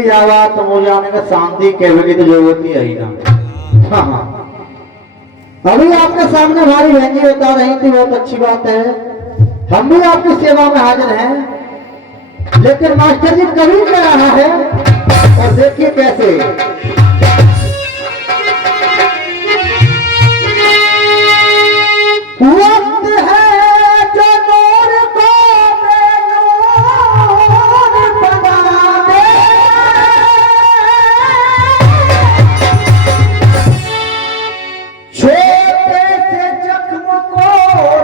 चली जावा तो मुझे आने का शांति कहने की तो जरूरत ही है ही ना। हाँ हाँ, अभी आपके सामने हमारी बहन जी बता रही थी, बहुत अच्छी बात है, हम भी आपकी सेवा में हाजिर हैं। लेकिन मास्टर जी कभी क्या रहा है, और देखिए कैसे वक्त है जो नूर को बेनूर बना दे, छोटे से जख्म को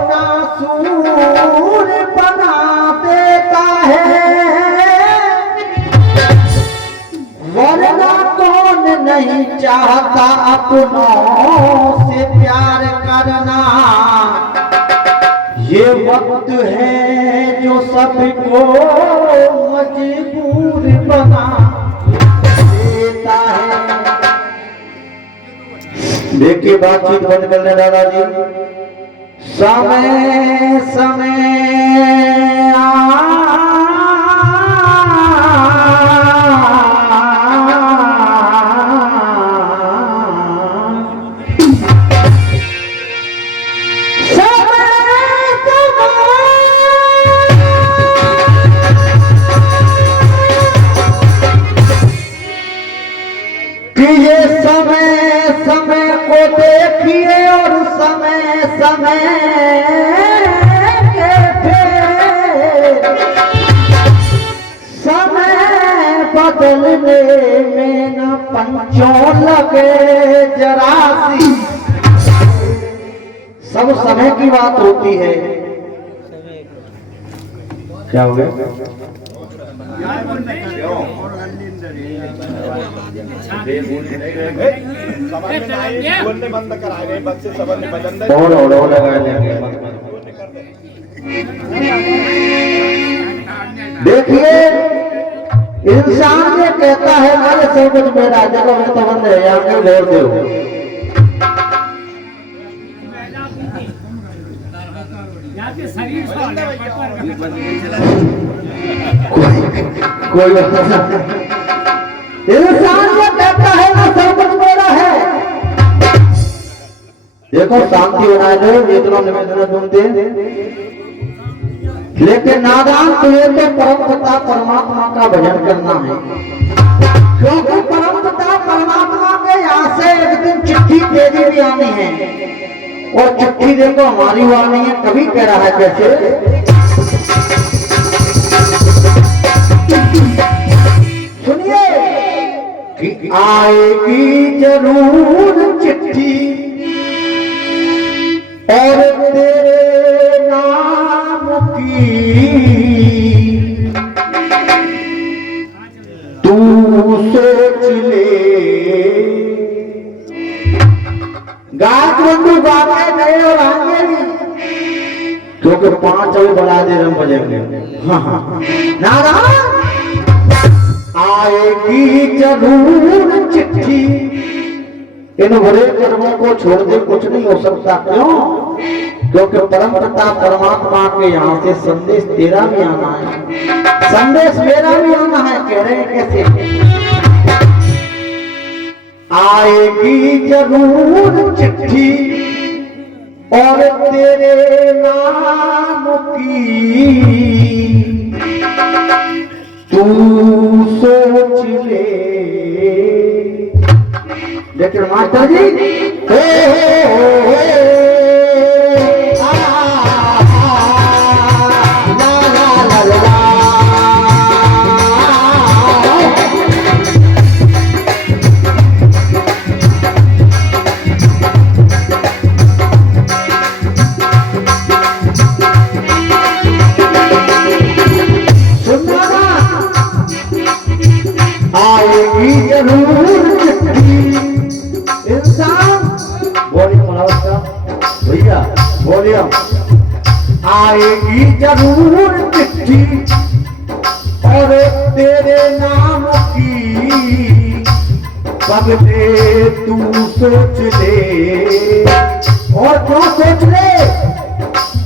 नासूर बना देता है, वरना कौन नहीं चाहता अपनों से प्यार करना। ये वक्त है जो सबको मजबूर बना देता है। देखिए बातचीत बंद कर ले दादाजी। समय समय देखिए और समय समय के फेर समय बदलने में न पंचों लगे जरासी। सब समय की बात होती है। क्या हो गया? बोलने बंद करा गए बच्चे सब देखिए इंसान ये कहता है अरे सब कुछ मेरा जगह में तो बंद है, यहाँ क्यों बोलते हो? कोई इंसान ये कहता है ना सब कुछ मेरा है। देखो शांति बनाए दो, इतना निवेदन सुनते हैं। लेकिन नादान तुझे तो परम पिता परमात्मा का भजन करना है, क्योंकि परम पिता परमात्मा के यहाँ से एक दिन चिट्ठी तेरी भी आनी है, और चिट्ठी देखो हमारी वाली है। कभी कह रहा है कैसे, सुनिए कि आएगी जरूर चिट्ठी और तेरे नाम की, तू सोच ले। गायक बंधु गाते नए और आगे भी, क्योंकि 5 अभी बढ़ा दे रहे बजेंगे। हाँ हाँ, नारायण आएगी जरूर चिट्ठी, इन बड़े कर्मों को छोड़ दे कुछ नहीं हो सकता। क्यों? क्योंकि परम पिता परमात्मा के यहाँ से संदेश तेरा भी आना है, संदेश मेरा भी आना है। कह रहे हैं कैसे, आएगी जरूर चिट्ठी और तेरे नाम की, तू सोच ले। लेकिन मास्टर जी आएगी जरूर चिट्ठी। इंसान बोलिए भैया बोलिए, आएगी जरूर चिट्ठी और तेरे नाम की, बगले तू सोच ले। और क्यों सोच ले?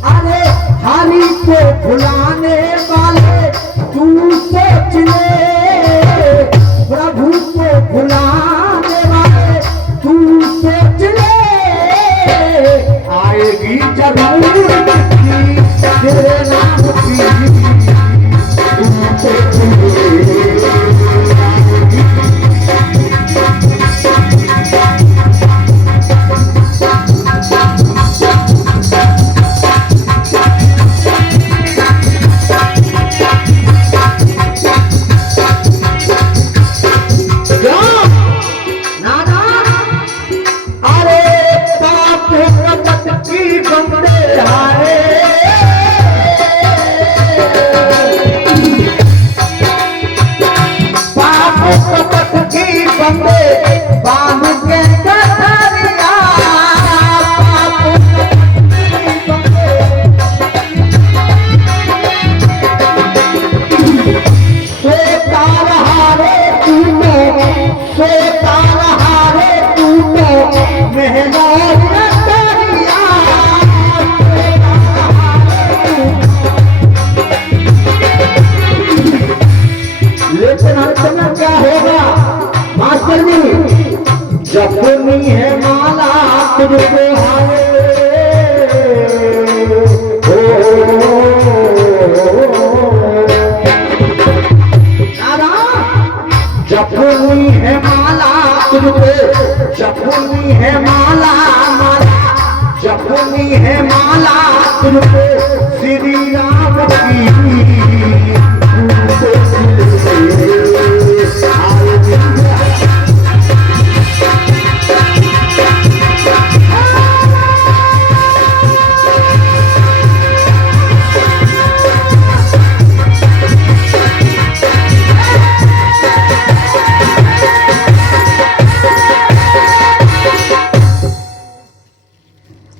अरे हारी को भुलाने वाले तू सोच ले, सोता रहा रे तू तो मेहमान तेरिया। लेकिन अंत में क्या होगा मास्टर जी, जपनी है माला तुझको हारे, जपनी है माला तुझको, जपनी है माला माला, जपनी है माला तुझको श्री राम की।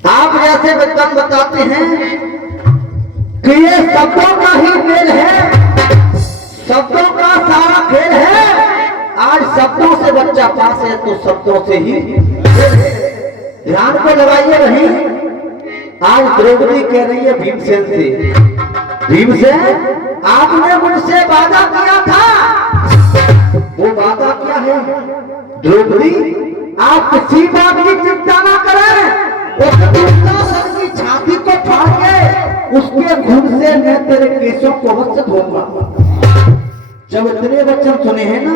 आप जैसे विद्वान बताते हैं कि ये शब्दों का ही खेल है, शब्दों का सारा खेल है। आज शब्दों से बच्चा पास है तो शब्दों से ही खेल है। ध्यान को लगाइए रही, आज द्रौपदी कह रही है भीमसेन से, भीमसेन आपने मुझसे वादा किया था, वो वादा क्या है द्रौपदी, आप किसी बात की चिंता ना करें, दुशासन की छाती को फाड़ के उसके खून से मैं तेरे केसों को वश धोऊंगा। जब इतने वचन सुने हैं ना,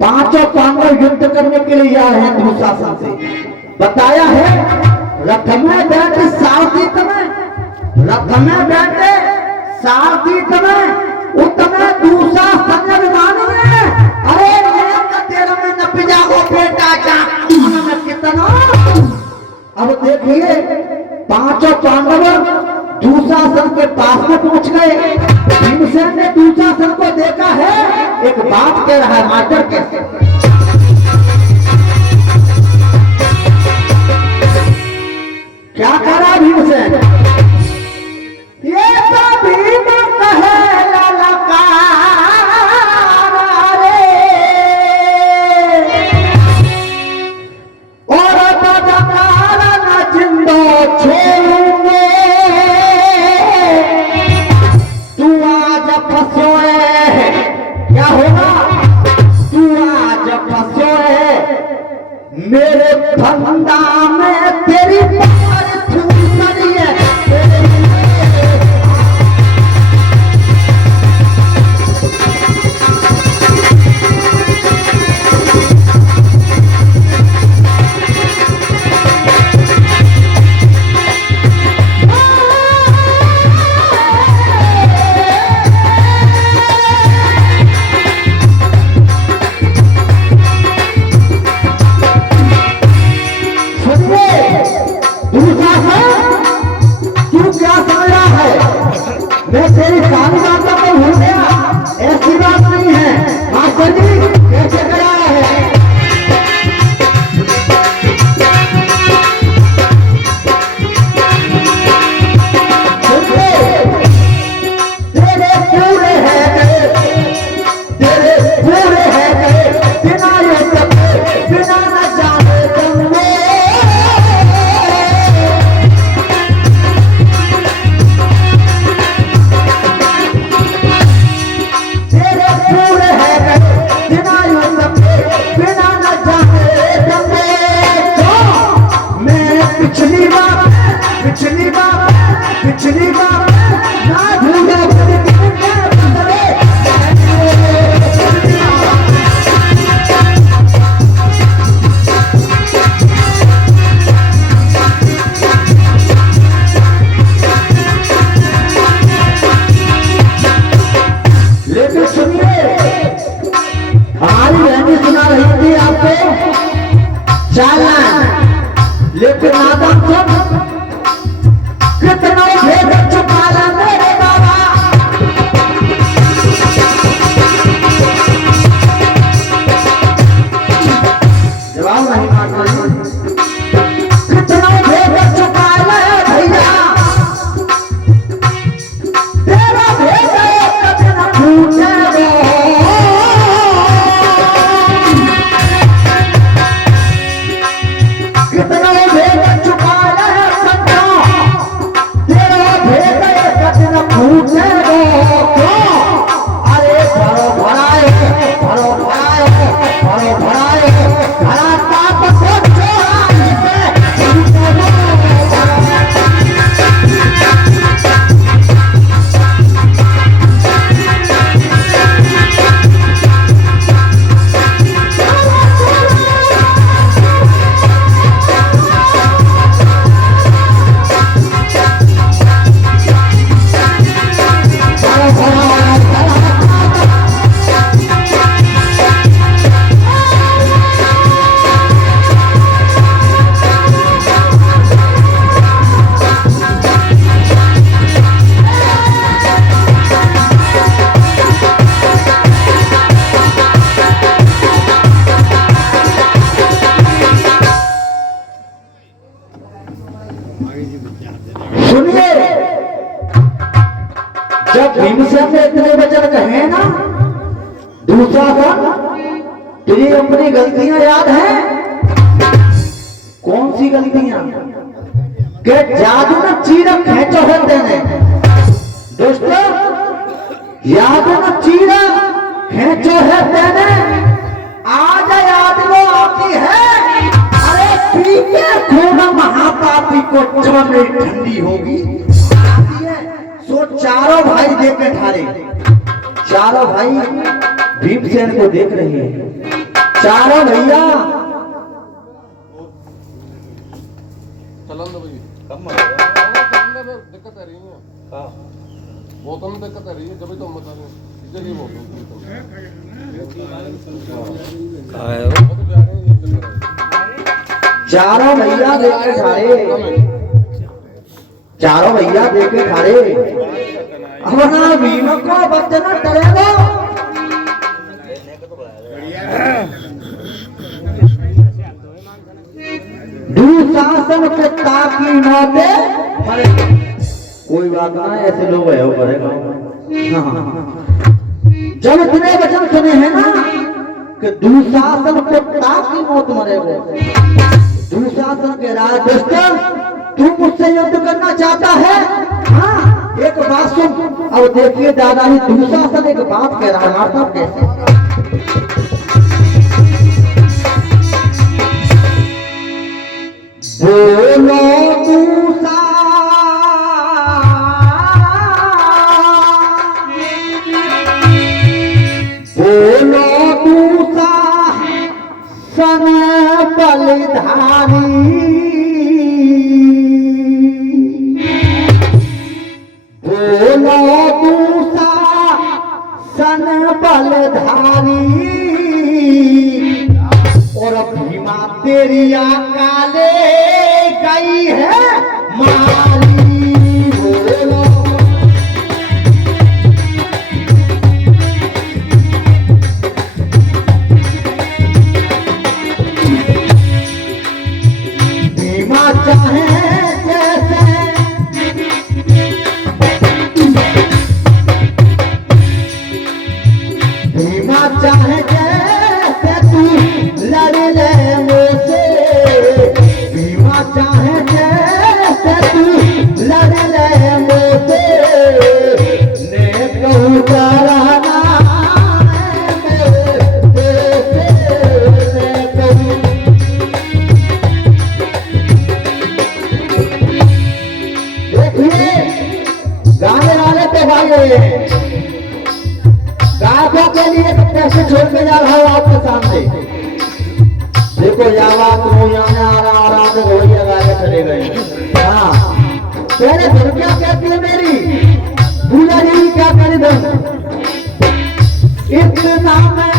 पांचों पांडव युद्ध करने के लिए आए हैं दुशासन से, बताया है रथ में बैठे सारथी में, रथ में बैठे सारथी में उतने दुशासन अभिमानी है। अरे तेरा में न पिजाओ बेटा जा में कितना। अब देखिए पांचों पांडव दुशासन के पास में पहुंच गए। भीमसेन ने दुशासन को देखा है, एक बात कह रहा है मास्टर कैसे, क्या कह रहा भीमसेन, ये तो भीम कहे ललकार रे, और बदकार न जिंदो छोड़ूंगे, तू आज फंसोए, क्या होगा तू आज फंसोए मेरे फंदा में, तेरी पार ठूसरी है दुशासन सुनिए, जब भीमसेन ने इतने वचन कहे ना, दुशासन तुझे अपनी गलतियां याद हैं? कौन सी गलतियां? के जादू न चीरा खेचो होते ने दोस्तों, याद न चीरा खेचो है तेने, आज याद वो आती है। अरे पी के खून महापापी को जब ठंडी होगी आती है। सो चारों भाई देख के ठारे, चारों भाई भीमसेन को देख रहे हैं। चारों भैया चलन दो भाई, कम दिक्कत आ रही है, हाँ मौसम में दिक्कत आ रही है, जब तो हम बता रहे हैं इधर ही चारों भैया देख के ठारे, चारों भैया देख के ठारे। अब ना भीम को बचना डरेगा, दुशासन के ताकि नौते मरे। कोई बात ना, ऐसे लोग है करेगा। जब इतने वचन सुने हैं ना कि दुशासन को ताकि मौत मरेगा, दुशासन के राज दुष्ट तू मुझसे युद्ध करना चाहता है? हाँ, एक बात सुन। अब देखिए दादाजी, दुशासन एक बात कह रहा है, माता कैसे? बोलो दूसा बोलो दूसा सन बलिधारी, बोलो दूसा सन बलिधारी, और भीमा तेरी काले गई है मारी। बोलो भीमा चाहे जैसे, भीमा चाहे जैसे तू लड़ ले मुझसे, भीमा चाहे जैसे तू लड़ ले मुझसे, ने कहूँ कराना गाने वाले पे भाई गायकों के लिए तो कैसे छोड़ के जा रहा हूँ आपके सामने। देखो यावा तुम यहाँ आ रहा तो घोड़िया गा के चले गए। हाँ, पहले धुन क्या कहती है मेरी, दूल्हा जी क्या करे धुन, इतना मैं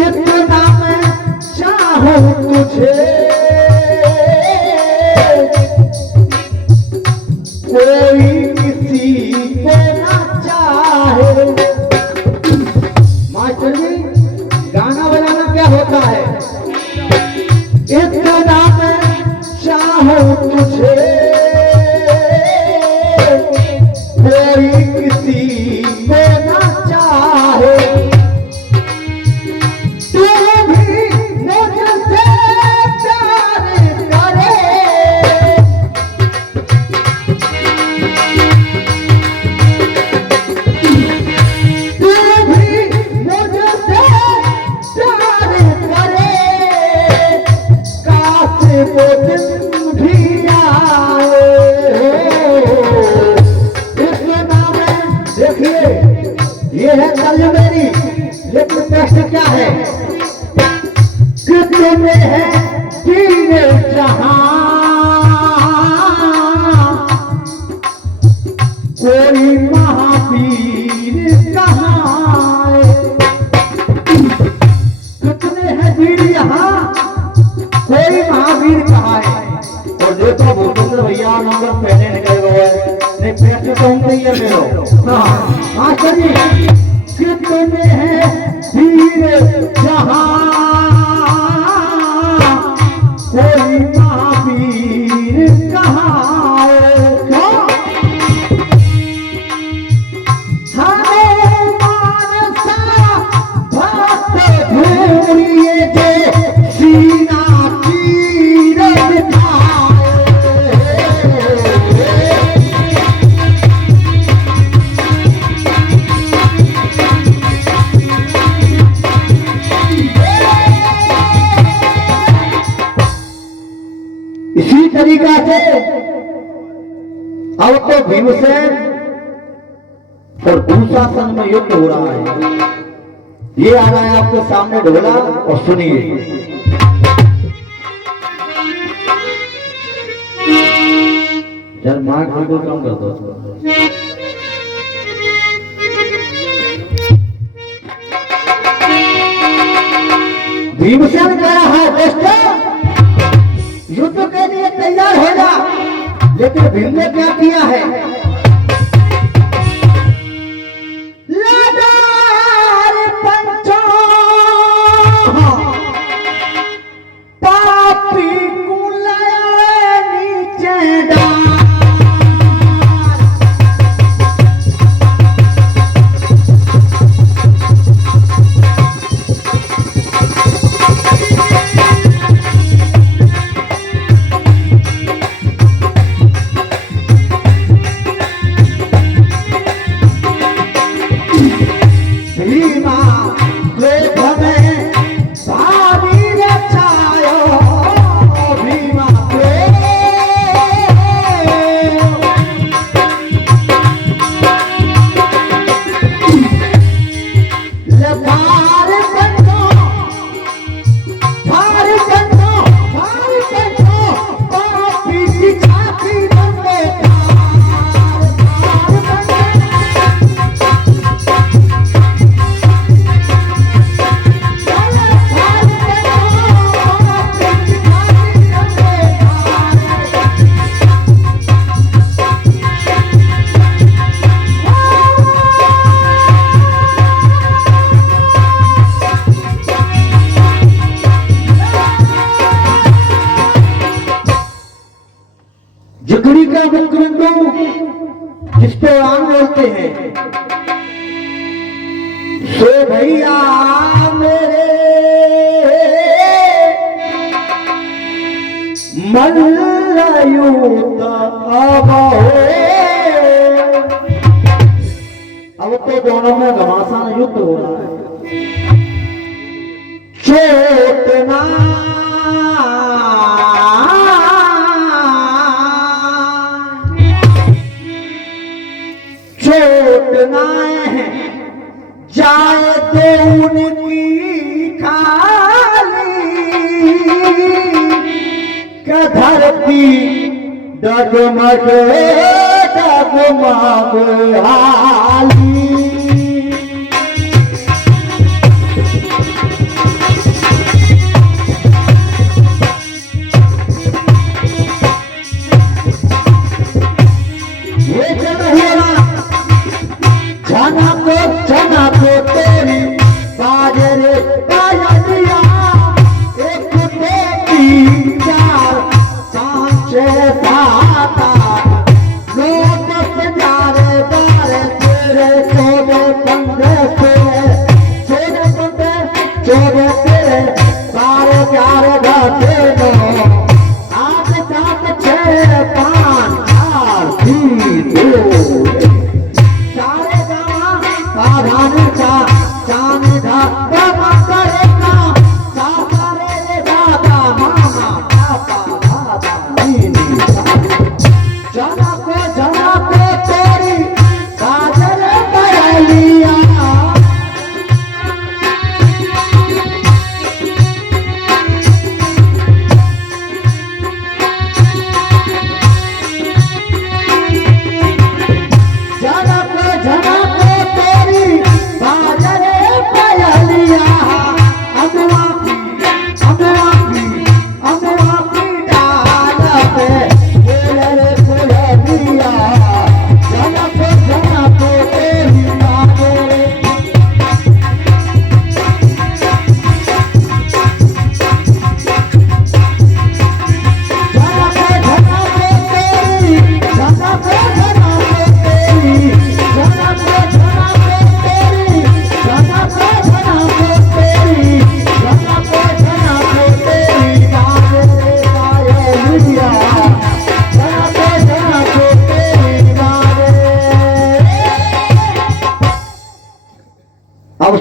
इतना मैं चाहूँ तुझे, कोई किसी को ना चाहे। मास्टर जी, गाना बजाना क्या होता है? इतना मैं चाहूँ तुझे, कोई किसी को ना चाहे, तू भी मुझसे प्यार करे, तू भी मुझसे प्यार करे, काश वो दिन भी आए। इतना मैं देखिए, ये है कल मेरी, लेकिन प्रश्न क्या है? कितने हैं तीन जहां, कोई महावीर कहाँ है? कितने हैं वीर यहाँ, कोई महावीर कहाँ है? और देखो भूपेंद्र भैया नंबर पहले निकल गए, नहीं पैसे तो हम नहीं है मेरे। हाँ मास्टर जी, कितने हैं वीर जहां कोई महावीर कहाँ क्यों हमें मानसा भक्त ढूंढिए जे सीना चीर दिखाए इसी तरीका से अब तो भीमसेन और दुशासन में युद्ध हो रहा है। ये आ रहा है आपके सामने ढोला और सुनिए। यार मार्क बिल्कुल कम कर दो। भीमसेन कह रहा है दोस्तों युद्ध के लिए तैयार हो जा, लेकिन भीम ने क्या किया है? लाडार पंचो पापी कुलय नीचे डाल जिगड़ी का मुखबिंदु जिस पे आम बोलते हैं सो भैया मेरे मल्लयुत अब तो दोनों में घमासान युद्ध हो रहा है। चेतना चोटना जाए तो उनकी खाली का धरती डगमग डगमग हाली जना को तेरी बाजरे बाजरिया एक दो तीन चार पाँच छह सात आठ नौ दस 11 12 13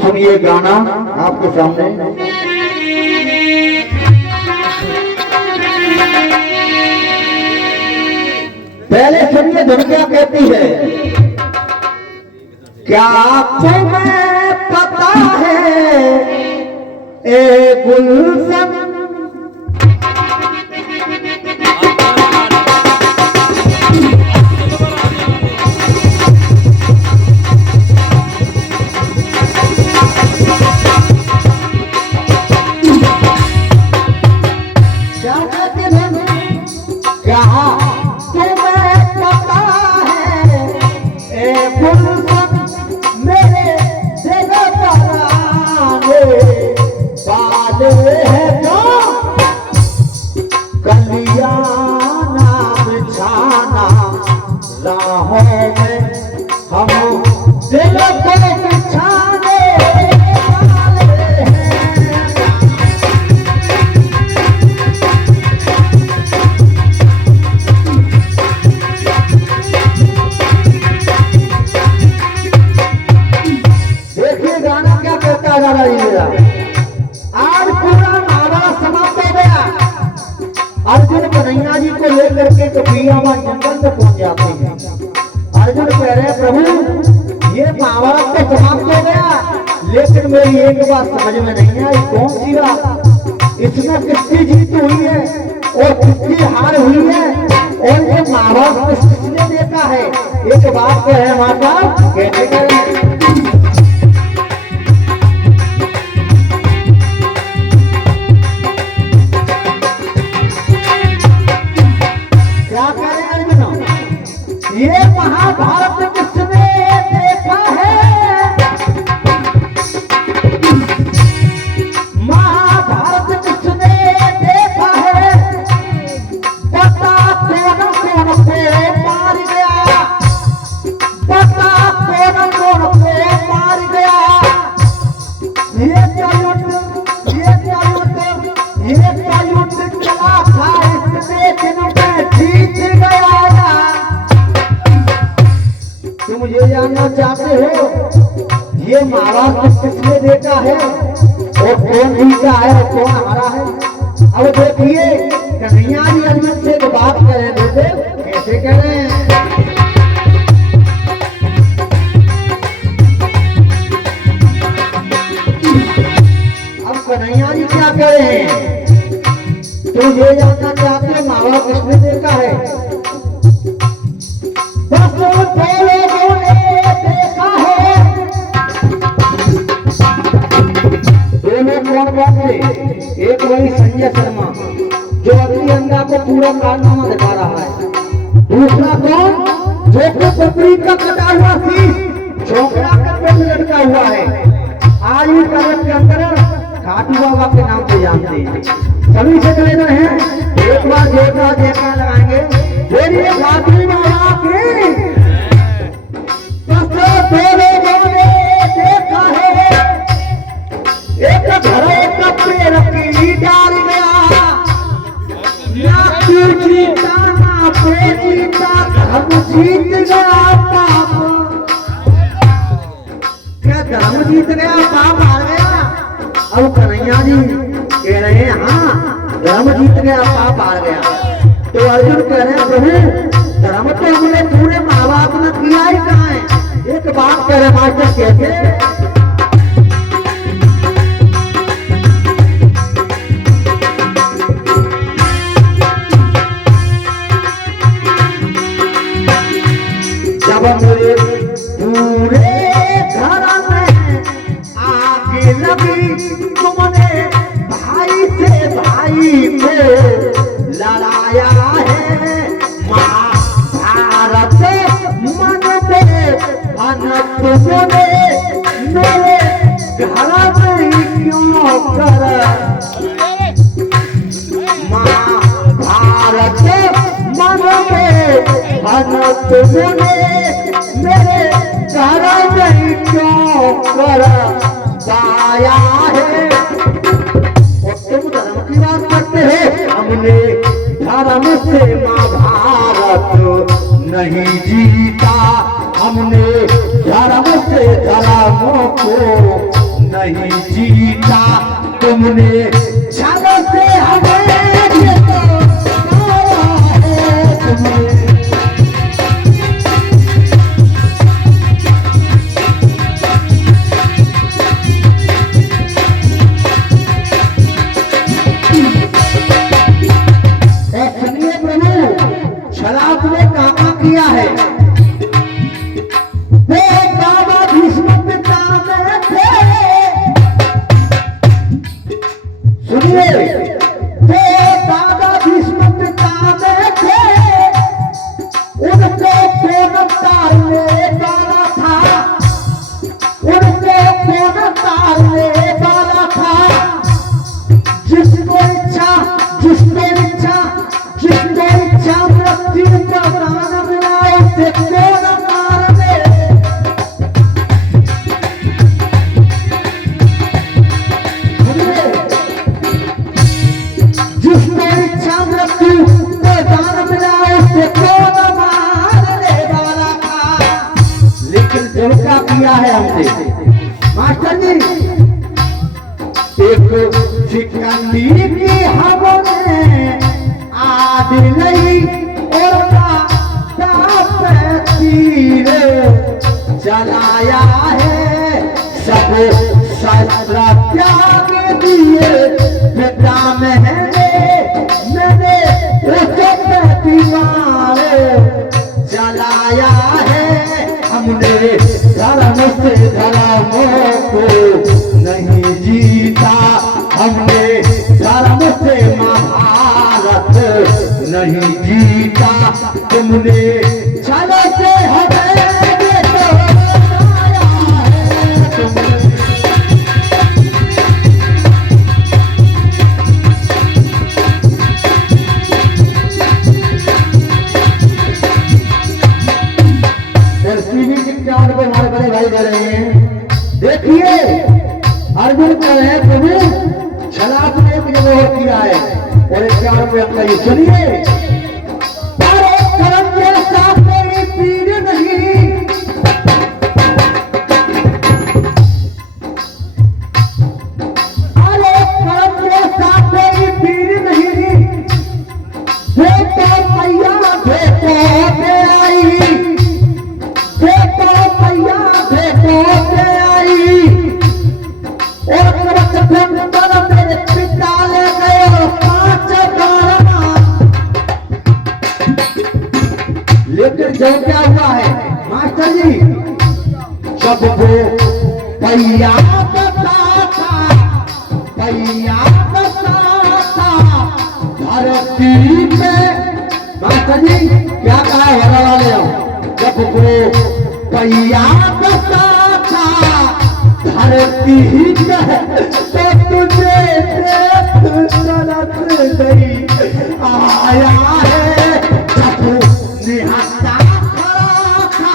सुनिए गाना आपके सामने। पहले सुनिए धुन क्या कहती है। क्या तुम्हें पता है ए गुलशन, अर्जुन कन्हैया जी को लेकर के कपियावा जंगल में पहुंच जाते हैं। अर्जुन कह रहे प्रभु ये महाभारत तो समाप्त हो गया, लेकिन मेरी एक बात समझ में नहीं आई, कौन सी बात? इसमें किसकी जीत हुई है और किसकी हार हुई है, और ये महाभारत किसने देखा है? एक बात तो है माता, कहते करें ये महाभारत किसने देखा है? महाभारत किसने देखा है? बता कौन कौन को मार गया, बता कौन कौन को मार गया। ये क्या युद्ध, ये क्या युद्ध, ये क्या युद्ध चला था, इतने दिनों में जीत गया। तुम ये जानना चाहते हो ये महाभारत किसने देखा है और कौन जीता है और कौन हारा है? अब देखिए कन्हैया जी अर्जुन से तो बात करें, देते कैसे कह रहे हैं। अब कन्हैया जी क्या कह रहे हैं? तो ये जानना चाहते हो महाभारत किसने देखा है? एक वही संजय शर्मा जो अगली अंडा को पूरा कारनामा दिखा रहा है, दूसरा कौन जो पपड़ी का कटा हुआ शीश झोंकड़ा कर पेट लटका हुआ है। आज भी कलम के अंदर खाटू बाबा के नाम से जानते हैं। सभी से कह रहे हैं एक बार जोरदार जयकार लगाएंगे, बोलिए खाटू बाबा की। देखा है एक घरों का पेड़ की डाल गया, ना तू जीता ना पे जीता, धर्म जीत गया पाप। क्या धर्म जीत गया पाप हार गया? अब कन्हैया जी कह रहे हैं हाँ धर्म जीत गया पाप हार गया। तो अर्जुन कह रहे हैं प्रभु धर्म तो हमने पूरे महाभारत में किया ही कहाँ है? एक बात कह रहे मास्टर कहते मेरे पूरे घर में आग लगी, तुमने भाई से भाई को लड़ाया है। महाभारत मन में अनंत तुमने मेरे घर में क्यों कर? महाभारत मन में अनंत तुमने मेरे घर में क्यों कर पाया है? और तुम धर्म की बात करते हो, हमने धर्म से महाभारत नहीं जीता, हमने धर्म से धर्म को नहीं जीता तुमने छल से हमें ये तो मारा है तुमने। सुनिए प्रभु, छलाप ने काम किया है। वे बाबा भीष्म पिता में थे, सुनिए, वे बाबा भीष्म पिता में थे, उनको कौन तारने वाला था, उनको कौन तारने वाला था। जिसको इच्छा मृत्यु का दान मिला उसे कौन मार दे। जिसको इच्छा मृत्यु का दान मिला उसे कौन मारने वाला था। लेकिन जो क्या किया है हमने मास्टर जी, एक शिकंदी की हमने आद नहीं और तीर चलाया है। सब शस्त्र त्याग दिए पिता मैंने उसको बीमार चलाया है। हमने धर्म से धर्मों को नहीं जीता, हमने धर्म से महाभारत नहीं जीता तुमने छल से हमें ये तो मारा है तुमने। टीवी चिट्ठान को हमारे बड़े भाई दे रहे हैं। देखिए अर्जुन कह रहे हैं प्रभु छलाप ने एक जगह किया है और एक प्यार को कहिए। सुनिए, अरे कर्म के साथ कोई पीड़ नहीं, अरे कर्म के साथ कोई पीड़ नहीं। देखो मैया देखो के आई, देखो मैया देखो के आई और मेरे पिता ले गए और 5 बारह। लेकिन जो क्या हुआ है मास्टर जी, जब वो पैया बता था, पैया बता था धरती पे, मास्टर जी क्या कहा है वाले हो, जब वो पैया बता था धरती पे तो तुझे तरस गई आया है। जब निहत्ता खड़ा था,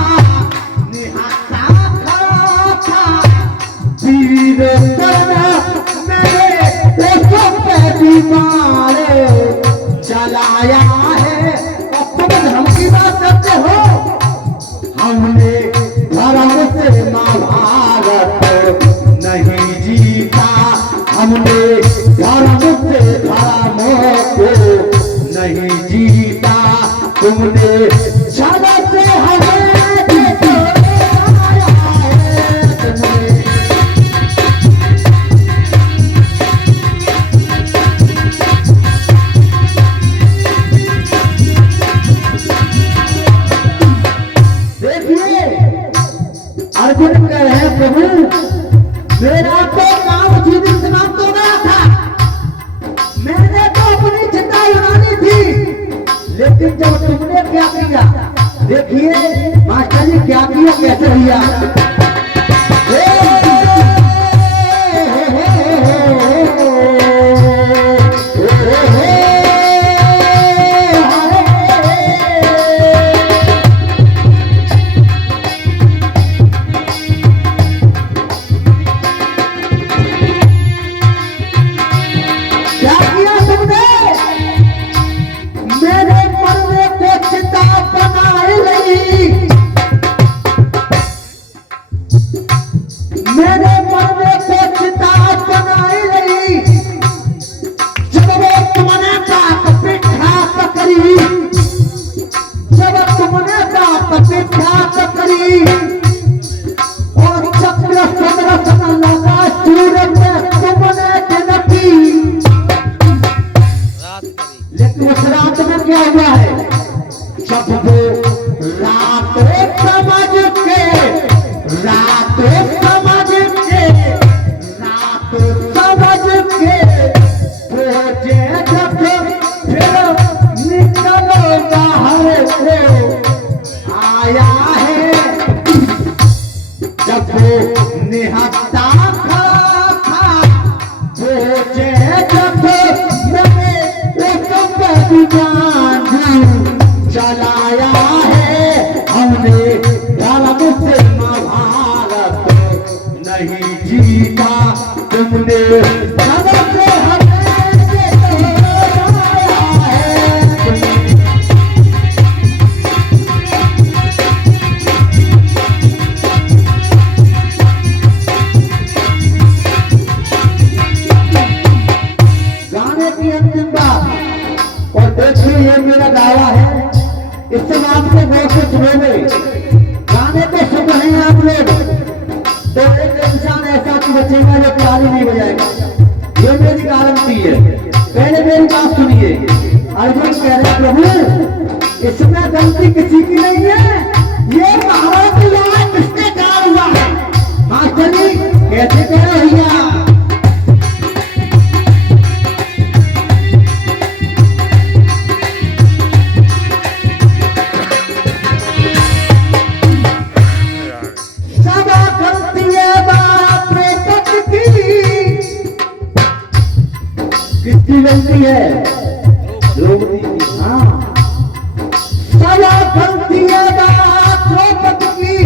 निहत्ता खड़ा था वीर मेरे उसको पे बीमार चलाया है। और तुम धर्म की बात करते हो, हमने धर्म से महाभारत नहीं जीता, हमने धर्म से धर्मों को नहीं जीता तुमने छल से हमें ये तो मारा है तुमने। देखिए अर्जुन कह रहे हैं प्रभु मेरा तो काम जीवित समाप्त हो गया था, मैंने तो अपनी चिंता उड़ानी थी। लेकिन जब तुमने क्या किया, देखिए मास्टर जी क्या किया, कैसे किया। मेरे मन में समझ के रात समझ के सोचे जब फिर निकलो बाहर को आया है जब निहत्ता खड़ा था सोचे जब मैंने एक जान चलाया है हमने धर्म से महाभारत नहीं जीता तुमने धर्म से हमें जिताया है। गाने की अंतिम बात और देखिए ये मेरा दावा है इससे आपको बहुत से सुनोगे गाने पे सुन रहे हैं आप लोग तो एक इंसान ऐसा कि बचेगा जो ताली नहीं बजाएगा ये मेरी गारंटी है। पहले मेरी बात सुनिए अर्जुन कह रहे प्रभु इसमें गलती किसी की नहीं है ये महाभारत की लड़ाई किसने कहा हुआ है मास्टर जी कैसे कह रहे भैया किसकी गलती है द्रौपदी की हाँ सदा गलती है द्रौपदी की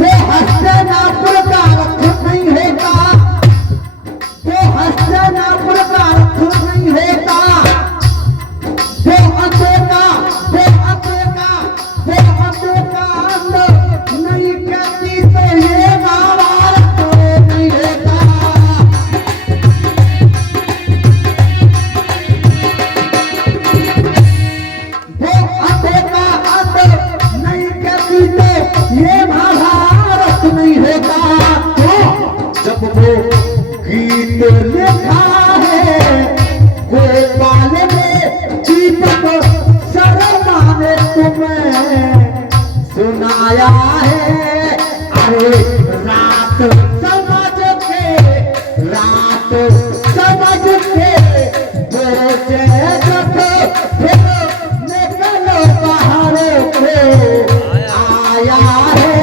वो हस्तिनापुर का रक्षक नहीं होता वो हस्तिनापुर का रक्षक नहीं होता वो अतोका नहीं कहती तो ये महाभारत नहीं होता। ये महाभारत नहीं होता तो जब वो गीत लिखा है गोपाल ने दीपक शर्मा ने तुम्हें सुनाया है अरे रात समझ के बोझे जब फिर निकलो बाहर को आया है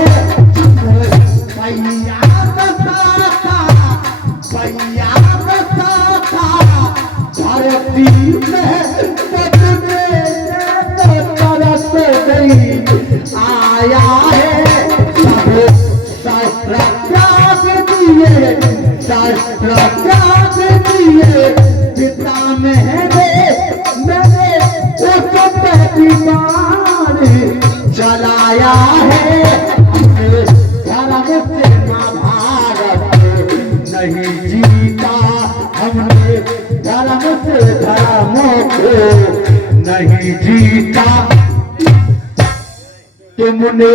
भैया बता धरती में बदले तरस गई आया है सब शास्त्र त्याग दिए पिता मैंने उस दीवार चलाया है धर्म से महाभारत नहीं जीता हमने धर्म से धर्मों को नहीं जीता तुमने